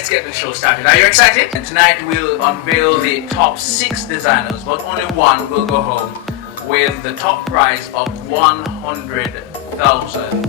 let's get the show started. Are you excited? And tonight we'll unveil the top 6 designers, but only one will go home with the top prize of $100,000.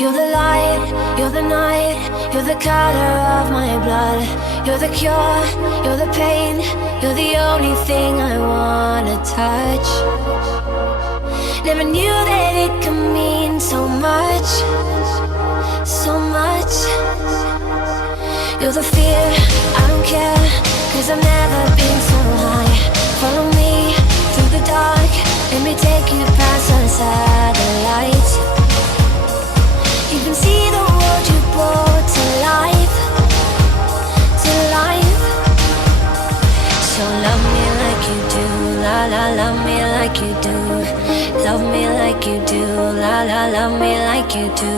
You're the light, you're the night, you're the color of my blood. You're the cure, you're the pain, you're the only thing I wanna touch. Never knew that it could mean so much, so much. You're the fear, I don't care, 'cause I've never been so high. Follow me through the dark, let me take you past the satellites. You can see the world you brought to life, to life. So love me like you do, la la, love me like you do. Love me like you do, la la, love me like you do.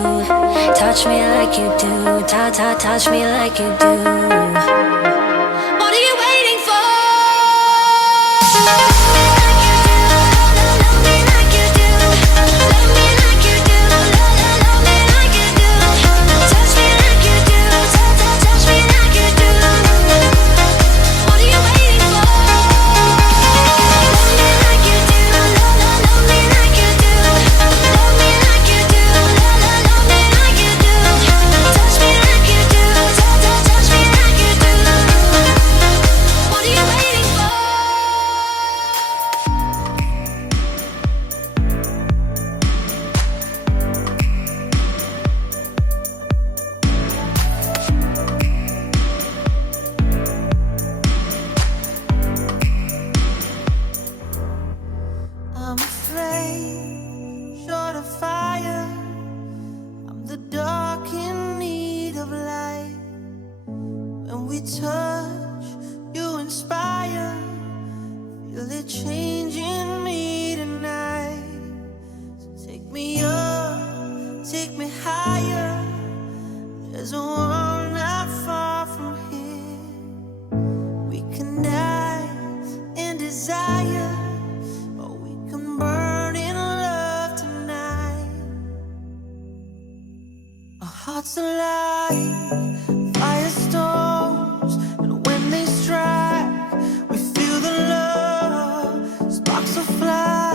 Touch me like you do, ta ta, touch me like you do. What are you waiting for? I'm a flame, short of fire. I'm the dark in need of light. When we touch, you inspire. Feel it changing me tonight. So take me up, take me higher. There's a world not far from here. We can die in desire. Burn in love tonight. Our hearts alive, firestorms, and when they strike, we feel the love. Sparks will fly,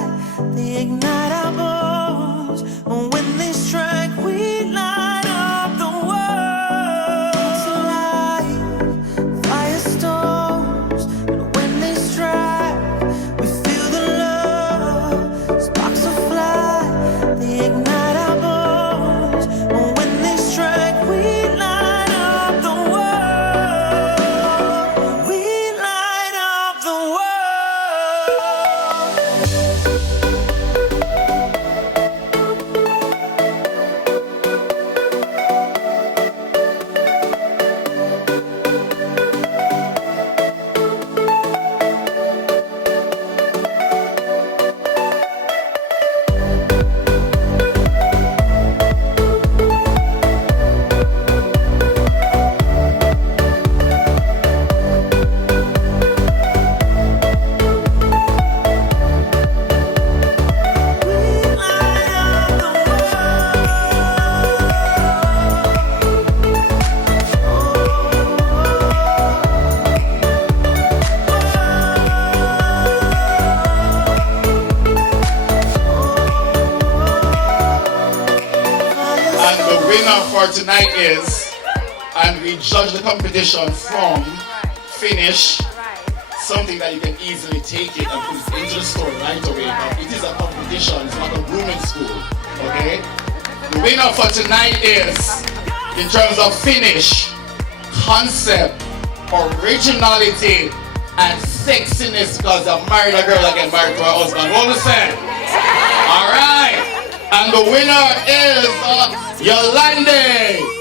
they ignite our bones. And when they strike, we light up the world. Hearts alive, firestorms, and when they strike, we feel the love. Sparks will fly, they ignite our bones. And when they strike, we light winner for tonight is, and we judge the competition from finish, something that you can easily take it and put it into the store right away. But it is a competition, it's not a grooming school, okay? The winner for tonight is, in terms of finish, concept, originality, and sexiness, because I married a girl that get married to her husband. What was that? Alright. And the winner is Yolande.